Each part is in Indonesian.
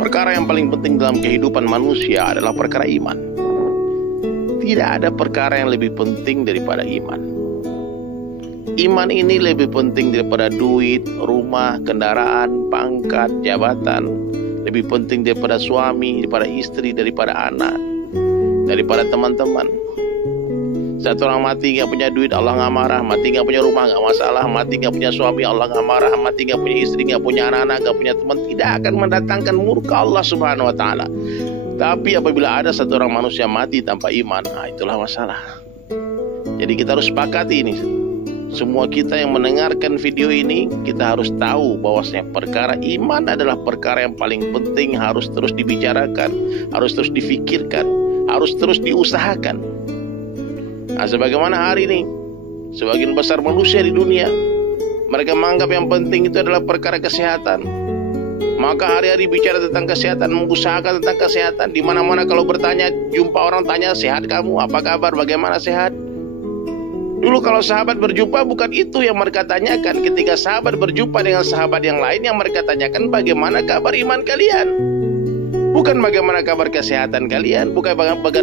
Perkara yang paling penting dalam kehidupan manusia adalah perkara iman. Tidak ada perkara yang lebih penting daripada iman. Iman ini lebih penting daripada duit, rumah, kendaraan, pangkat, jabatan. Lebih penting daripada suami, daripada istri, daripada anak, daripada teman-teman. Satu orang mati gak punya duit, Allah gak marah. Mati gak punya rumah, gak masalah. Mati gak punya suami, Allah gak marah. Mati gak punya istri, gak punya anak-anak, gak punya teman, tidak akan mendatangkan murka Allah subhanahu wa ta'ala. Tapi apabila ada satu orang manusia mati tanpa iman, nah itulah masalah. Jadi kita harus sepakati ini. Semua kita yang mendengarkan video ini, kita harus tahu bahwasanya perkara iman adalah perkara yang paling penting, harus terus dibicarakan, harus terus difikirkan, harus terus diusahakan. Nah, sebagaimana hari ini sebagian besar manusia di dunia, mereka menganggap yang penting itu adalah perkara kesehatan. Maka hari-hari bicara tentang kesehatan, mengusahakan tentang kesehatan. Di mana-mana kalau bertanya, jumpa orang tanya, sehat kamu, apa kabar, bagaimana sehat? Dulu kalau sahabat berjumpa, bukan itu yang mereka tanyakan. Ketika sahabat berjumpa dengan sahabat yang lain, yang mereka tanyakan bagaimana kabar iman kalian. Bukan bagaimana kabar kesehatan kalian, bukan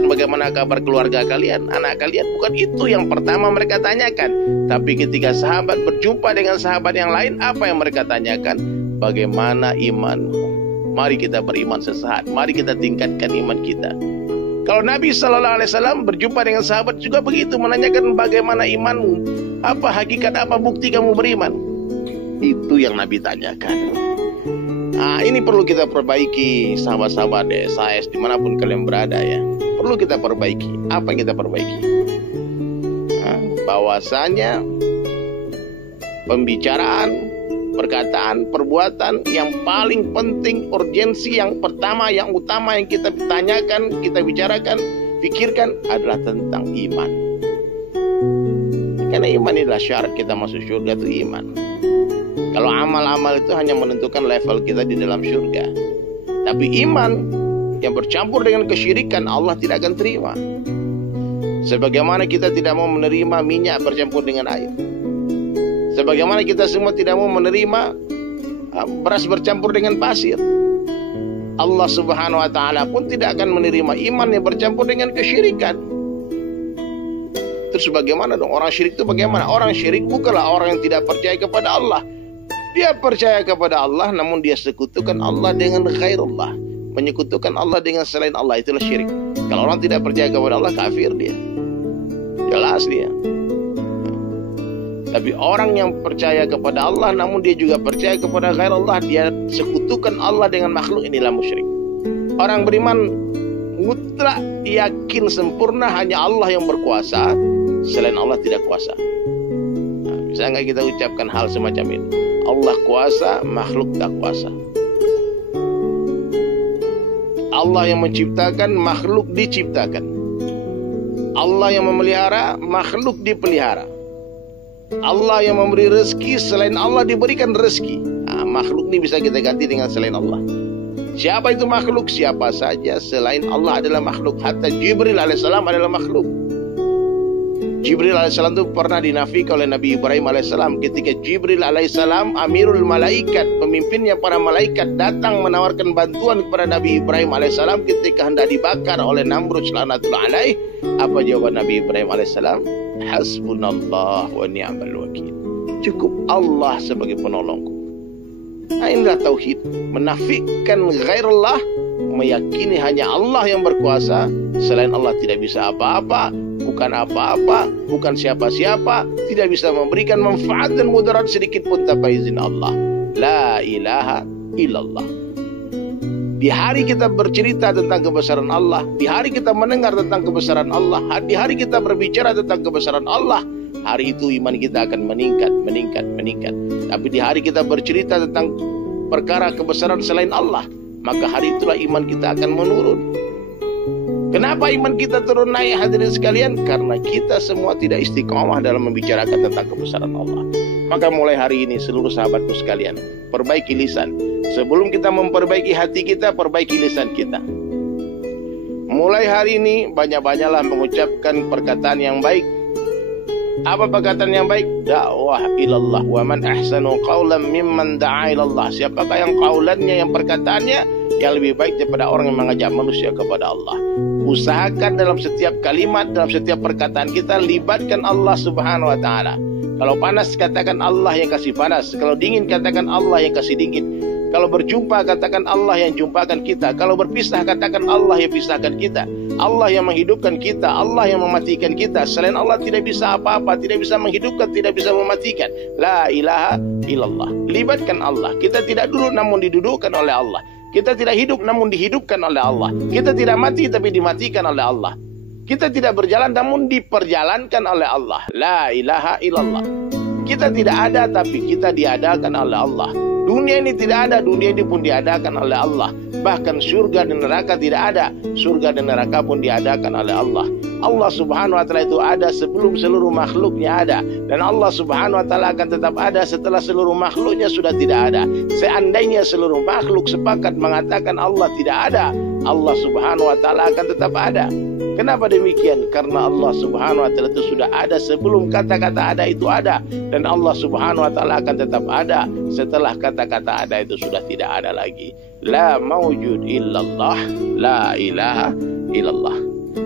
bagaimana kabar keluarga kalian, anak kalian. Bukan itu yang pertama mereka tanyakan. Tapi ketika sahabat berjumpa dengan sahabat yang lain, apa yang mereka tanyakan? Bagaimana imanmu? Mari kita beriman sesaat. Mari kita tingkatkan iman kita. Kalau Nabi SAW berjumpa dengan sahabat juga begitu, menanyakan bagaimana imanmu, apa hakikat, apa bukti kamu beriman. Itu yang Nabi tanyakan. Nah, ini perlu kita perbaiki, sahabat-sahabat SAS dimanapun kalian berada ya. Perlu kita perbaiki. Apa yang kita perbaiki? Nah, bahwasanya pembicaraan, perkataan, perbuatan yang paling penting, urgensi yang pertama, yang utama yang kita tanyakan, kita bicarakan, pikirkan adalah tentang iman. Karena iman adalah syarat kita masuk surga, itu iman. Kalau amal-amal itu hanya menentukan level kita di dalam surga. Tapi iman yang bercampur dengan kesyirikan, Allah tidak akan terima. Sebagaimana kita tidak mau menerima minyak bercampur dengan air. Sebagaimana kita semua tidak mau menerima beras bercampur dengan pasir. Allah subhanahu wa ta'ala pun tidak akan menerima iman yang bercampur dengan kesyirikan. Terus bagaimana dong? Orang syirik itu bagaimana? Orang syirik bukanlah orang yang tidak percaya kepada Allah. Dia percaya kepada Allah, namun dia sekutukan Allah dengan ghairullah, menyekutukan Allah dengan selain Allah. Itulah syirik. Kalau orang tidak percaya kepada Allah, kafir dia. Jelas dia. Tapi orang yang percaya kepada Allah, namun dia juga percaya kepada ghairullah, dia sekutukan Allah dengan makhluk, inilah musyrik. Orang beriman mutlak yakin sempurna hanya Allah yang berkuasa, selain Allah tidak kuasa. Nah, bisa nggak kita ucapkan hal semacam itu? Allah kuasa, makhluk tak kuasa. Allah yang menciptakan, makhluk diciptakan. Allah yang memelihara, makhluk dipelihara. Allah yang memberi rezeki, selain Allah diberikan rezeki. Nah, makhluk ini bisa kita ganti dengan selain Allah. Siapa itu makhluk? Siapa saja selain Allah adalah makhluk. Hatta Jibril alaihissalam adalah makhluk. Jibril alaihissalam itu pernah dinafikan oleh Nabi Ibrahim alaihissalam. Ketika Jibril alaihissalam, amirul malaikat, pemimpinnya para malaikat, datang menawarkan bantuan kepada Nabi Ibrahim alaihissalam ketika hendak dibakar oleh Namrud laknatullah alaih. Apa jawaban Nabi Ibrahim alaihissalam? Hasbunallah wa ni'mal wakil. Cukup Allah sebagai penolongku. Nah, inilah tauhid. Menafikan ghairullah, meyakini hanya Allah yang berkuasa, selain Allah tidak bisa apa-apa, bukan apa-apa, bukan siapa-siapa, tidak bisa memberikan manfaat dan mudarat sedikit pun tanpa izin Allah. La ilaha illallah. Di hari kita bercerita tentang kebesaran Allah, di hari kita mendengar tentang kebesaran Allah, di hari kita berbicara tentang kebesaran Allah, hari itu iman kita akan meningkat. Tapi di hari kita bercerita tentang perkara kebesaran selain Allah, maka hari itulah iman kita akan menurun. Kenapa iman kita turun naik, hadirin sekalian? Karena kita semua tidak istiqomah dalam membicarakan tentang kebesaran Allah. Maka mulai hari ini seluruh sahabatku sekalian, perbaiki lisan. Sebelum kita memperbaiki hati kita, perbaiki lisan kita. Mulai hari ini banyak-banyaklah mengucapkan perkataan yang baik. Apa perkataan yang baik? Dakwah ilallah. Wa man ahsanu qawlan mimman da'a ilallah. Siapakah yang qawlannya, yang perkataannya yang lebih baik daripada orang yang mengajak manusia kepada Allah. Usahakan dalam setiap kalimat, dalam setiap perkataan kita, libatkan Allah Subhanahu wa Ta'ala. Kalau panas, katakan Allah yang kasih panas. Kalau dingin, katakan Allah yang kasih dingin. Kalau berjumpa, katakan Allah yang jumpakan kita. Kalau berpisah, katakan Allah yang pisahkan kita. Allah yang menghidupkan kita, Allah yang mematikan kita. Selain Allah tidak bisa apa-apa, tidak bisa menghidupkan, tidak bisa mematikan. La ilaha illallah. Libatkan Allah. Kita tidak duduk namun didudukkan oleh Allah. Kita tidak hidup namun dihidupkan oleh Allah. Kita tidak mati tapi dimatikan oleh Allah. Kita tidak berjalan namun diperjalankan oleh Allah. La ilaha illallah. Kita tidak ada tapi kita diadakan oleh Allah. Dunia ini tidak ada, dunia ini pun diadakan oleh Allah. Bahkan surga dan neraka tidak ada, surga dan neraka pun diadakan oleh Allah. Allah Subhanahu wa Ta'ala itu ada sebelum seluruh makhluknya ada. Dan Allah Subhanahu wa Ta'ala akan tetap ada setelah seluruh makhluknya sudah tidak ada. Seandainya seluruh makhluk sepakat mengatakan Allah tidak ada, Allah Subhanahu wa Ta'ala akan tetap ada. Kenapa demikian? Karena Allah Subhanahu wa Ta'ala itu sudah ada sebelum kata-kata ada itu ada. Dan Allah Subhanahu wa Ta'ala akan tetap ada setelah kata-kata ada itu sudah tidak ada lagi. La mawjud illallah, la ilaha illallah.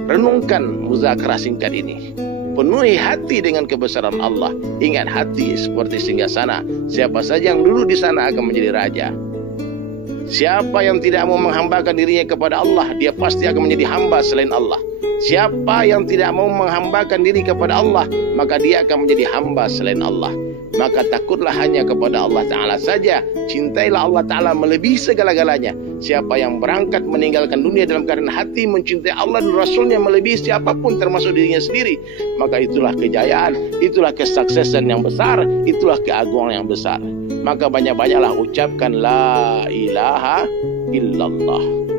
Renungkan muzakarah singkat ini. Penuhi hati dengan kebesaran Allah. Ingat, hati seperti singgasana. Siapa saja yang duduk di sana akan menjadi raja. Siapa yang tidak mau menghambakan dirinya kepada Allah, dia pasti akan menjadi hamba selain Allah. Siapa yang tidak mau menghambakan diri kepada Allah, maka dia akan menjadi hamba selain Allah. Maka takutlah hanya kepada Allah Ta'ala saja. Cintailah Allah Ta'ala melebihi segala-galanya. Siapa yang berangkat meninggalkan dunia dalam keadaan hati mencintai Allah dan Rasulnya melebihi siapapun termasuk dirinya sendiri, maka itulah kejayaan, itulah kesuksesan yang besar, itulah keagungan yang besar. Maka banyak-banyaklah ucapkan la ilaha illallah.